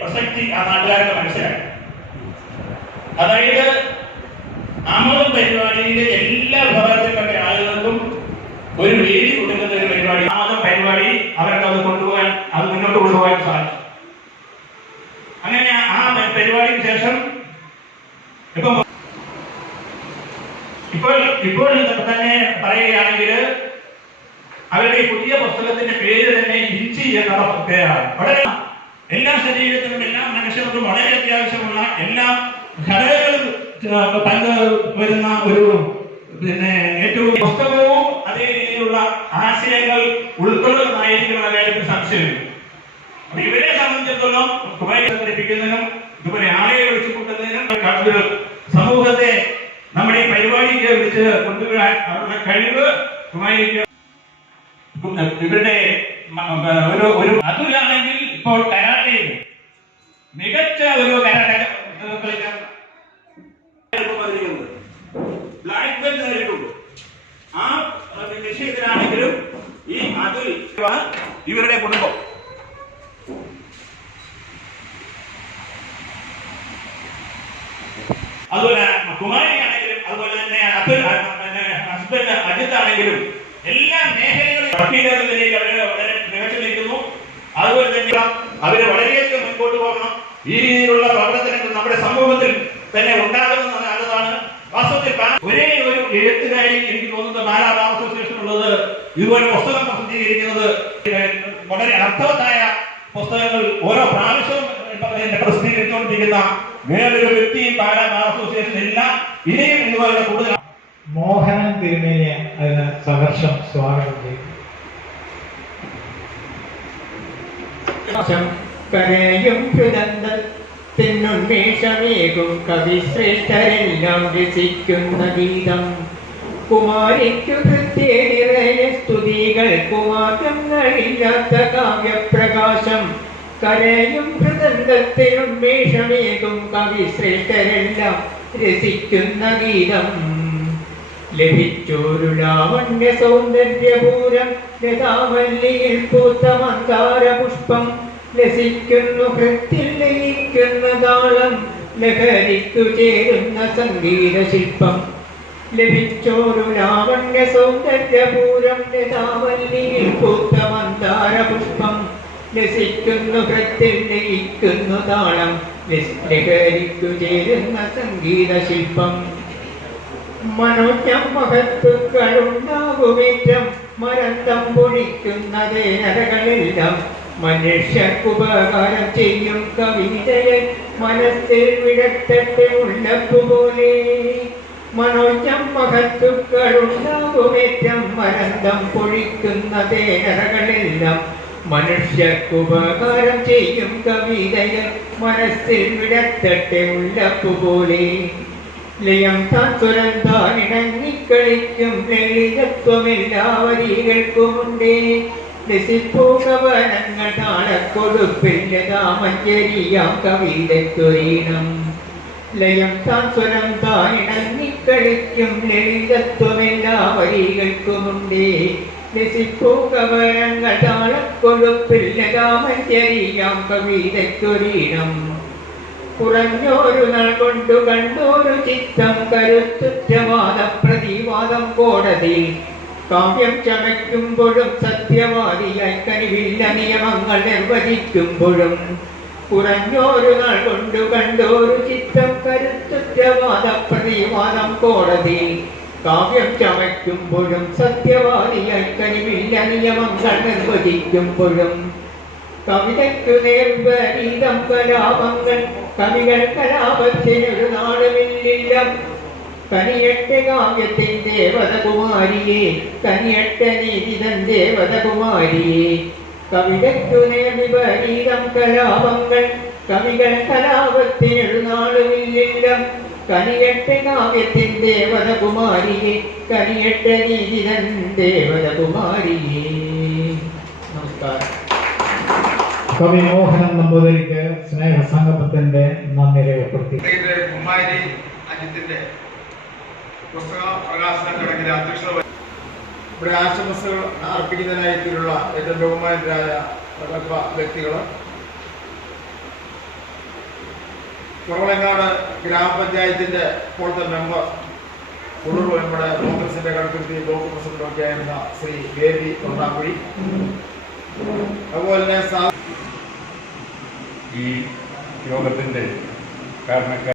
പ്രസക്തി ആ നാട്ടുകാർക്ക് മനസ്സിലായി. അതായത് ആമോദം പരിപാടിയിലെ എല്ലാ വിഭാഗത്തിൽപ്പെട്ട ആളുകൾക്കും ഒരു വേദി കൊടുക്കുന്ന ഒരു പരിപാടി ആമോദം പരിപാടി അവർക്ക് അത് കൊണ്ടുപോകാൻ അത് മുന്നോട്ട് കൊണ്ടുപോകാൻ സാധിച്ചു. അങ്ങനെ ആ പരിപാടിക്ക് ശേഷം ഇപ്പം ഇപ്പോൾ ഇപ്പോൾ തന്നെ പറയുകയാണെങ്കിൽ അവരുടെ പുതിയ പുസ്തകത്തിന്റെ പേര് തന്നെ ഇഞ്ചി എന്നുള്ള പേരാണ്. വളരെ എല്ലാ ശരീരത്തിനും എല്ലാ മനുഷ്യർക്കും വളരെ അത്യാവശ്യമുള്ള ഏഹ്, പങ്ക് വരുന്ന ഒരു പിന്നെ ഏറ്റവും പുസ്തകവും അതേ രീതിയിലുള്ള ആശയങ്ങൾ ഉൾക്കൊള്ളുന്നതായിരിക്കും എന്ന കാര്യത്തിൽ സംശയമില്ല അപ്പൊ ഇവരെ സംബന്ധിച്ചിടത്തോളം കുമാരി സംഘടിപ്പിക്കുന്നതിനും ഇതുപോലെ ആളുകളെ വിളിച്ചു കൂട്ടുന്നതിനും സമൂഹത്തെ നമ്മുടെ ഈ പരിപാടിക്ക് വിളിച്ച് കൊണ്ടുവരാൻ അവരുടെ കഴിവ് ഇവരുടെ ഒരു ഒരു അതുലാണെങ്കിൽ ഇപ്പോൾ കരാട്ടയിൽ മികച്ച ഒരു വിഷയത്തിലാണെങ്കിലും ഈ അതിൽ ഇവരുടെ കുടുംബം. അതുപോലെ കുമാരിയാണെങ്കിലും അതുപോലെ തന്നെ അബ്ദുൽ ഹസ്ബൻഡ് അജിത്താണെങ്കിലും എല്ലാ മേഖലകളിലും വക്കീലെന്ന വളരെ മികച്ചു നിൽക്കുന്നു അതുപോലെ തന്നെ അവരെ വളരെയധികം മുൻപോട്ട് പോകണം. ഈ രീതിയിലുള്ള പ്രവർത്തനങ്ങൾ നമ്മുടെ സമൂഹത്തിൽ തന്നെ ഉണ്ടാകുന്നത് ഇതുപോലെ പുസ്തകം പ്രസിദ്ധീകരിക്കുന്നത് വളരെ അർത്ഥവത്തായ പുസ്തകങ്ങൾ ഓരോ പ്രാവശ്യവും പ്രസിദ്ധീകരിച്ചുകൊണ്ടിരിക്കുന്ന വേറൊരു വ്യക്തിയും പാരാ അസോസിയേഷൻ എല്ലാം ഇനിയും ഇതുപോലെ കൂടുതൽ മോഹനൻ തിരുമേനിയെ അതിന് സഹർഷം സ്വാഗതം ചെയ്തു കരയും തിന്നുന്മേഷമേകും കവിശ്രേഷ്ഠരെല്ലാം രസിക്കുന്ന ഗീതം. കുമാരിക്കു കൃത്യേറെ കുമാർഗങ്ങളില്ലാത്ത കാവ്യപ്രകാശം കരയും ഹൃദന്തത്തിനുന്മേഷമേകും കവിശ്രേഷ്ഠരെല്ലാം രസിക്കുന്ന ഗീതം. ലഭിച്ചോരുളാവണ്യ സൗന്ദര്യപൂരം ലതാമല്ലിയിൽ പൂത്ത മന്ദാര പുഷ്പം ലസിക്കുന്നു ഹൃത്തിൽ ലയിക്കുന്ന താളം ലഹരിക്കു ചേരുന്ന സംഗീത ശില്പം ലഭിച്ചോരു ലാവണ്യ സൗന്ദര്യപൂരം താളം ലസ്- ചേരുന്ന സംഗീത ശില്പം മനോജ്ഞം മഹത്തുക്കളുണ്ടാകുമേറ്റം മരന്തം പൊടിക്കുന്നതേ നരകളെല്ലാം മനുഷ്യർക്കുപകാരം ചെയ്യും കവിതയെ മനസ്സിൽ വിടത്തട്ടെ ഉള്ളപ്പുപോലെ. മനോജ്ഞം മഹത്തുക്കളുണ്ടാകുമേറ്റം മരന്തം പൊഴിക്കുന്ന തേനറകളെല്ലാം മനുഷ്യർക്കുപകാരം ചെയ്യും കവിതയെ മനസ്സിൽ വിടത്തട്ടെ ഉള്ളപ്പുപോലെ ലയം താൻ സുരന്താൻ ഇണങ്ങിക്കളിക്കും ലളിതത്വമെല്ലാവരികൾക്കുമുണ്ടേ. രസിപ്പൂകവനങ്ങൾ താളക്കൊടുപ്പില്ലതാമഞ്ചരിയാം കവിതയ്ക്കൊരീണം. ലയം താൻ സ്വരം താൻ ഇണങ്ങിക്കളിക്കും ലളിതത്വമെല്ലാവരികൾക്കുമുണ്ടേ രസിപ്പൂകവനങ്ങൾ താളക്കൊടുപ്പില്ലതാമഞ്ചരിയാം കവിതയ്ക്കൊരീണം കുറഞ്ഞോരു നാൾ കൊണ്ടു കണ്ടോരു ചിത്തം കരുത്തുറ്റവാദ പ്രതിവാദം കോടതി. കാവ്യം ചമയ്ക്കുമ്പോഴും സത്യവാദിയായി കനിവില്ല നിയമങ്ങൾ നിർവചിക്കുമ്പോഴും കുറഞ്ഞോരു നാൾ കൊണ്ടു കണ്ടോരു ചിത്തം കരുത്തുറ്റവാദപ്രതിവാദം കോടതി. കാവ്യം ചമയ്ക്കുമ്പോഴും സത്യവാദിയായി കനിവില്ല നിയമങ്ങൾ നിർവചിക്കുമ്പോഴും. കവിതയ്ക്കു നേർവരീതം കലാപങ്ങൾ കവികൾ കലാപത്തിനൊരു നാടുമില്ലില്ല കനിയട്ടെ കാവ്യത്തിൻ ദേവതകുമാരിയെ കനിയട്ടെ നീതിതൻ ദേവതകുമാരിയെ. കവിതയ്ക്കു നേർവിപരീതം കലാപങ്ങൾ കവികൾ കലാപത്തിനൊരു നാടുമില്ലില്ല കനിയട്ടെ കാവ്യത്തിൻ ദേവതകുമാരിയെ കനിയട്ടെ നീതിരൻ ദേവതകുമാരിയെ. നമസ്കാരം. കവി മോഹനൻ നമ്പൂതിരിക്ക് സ്നേഹസംഗമത്തിന്റെ നന്ദി രേഖപ്പെടുത്തി. കുമാരി അജിത്തിന്റെ പുസ്തക പ്രകാശന ചടങ്ങിലെ അധ്യക്ഷത. ഇവിടെ ആശംസകൾ അർപ്പിക്കുന്നതിനായിട്ടുള്ള ഏറ്റവും ബഹുമാനരായ പ്രഗത്ഭ വ്യക്തികൾ കുറവളങ്ങാട് ഗ്രാമപഞ്ചായത്തിന്റെ ഇപ്പോഴത്തെ മെമ്പർ. കുളൂർ നമ്മുടെ കോൺഗ്രസിന്റെ കടുത്തുരുത്തി ബ്ലോക്ക് പ്രസിഡന്റ് ഒക്കെ ആയിരുന്ന ശ്രീ ബേബി തൊണ്ടാക്കുഴി അതുപോലെ തന്നെ ഈ യോഗത്തിന്റെ കാരണക്കാർ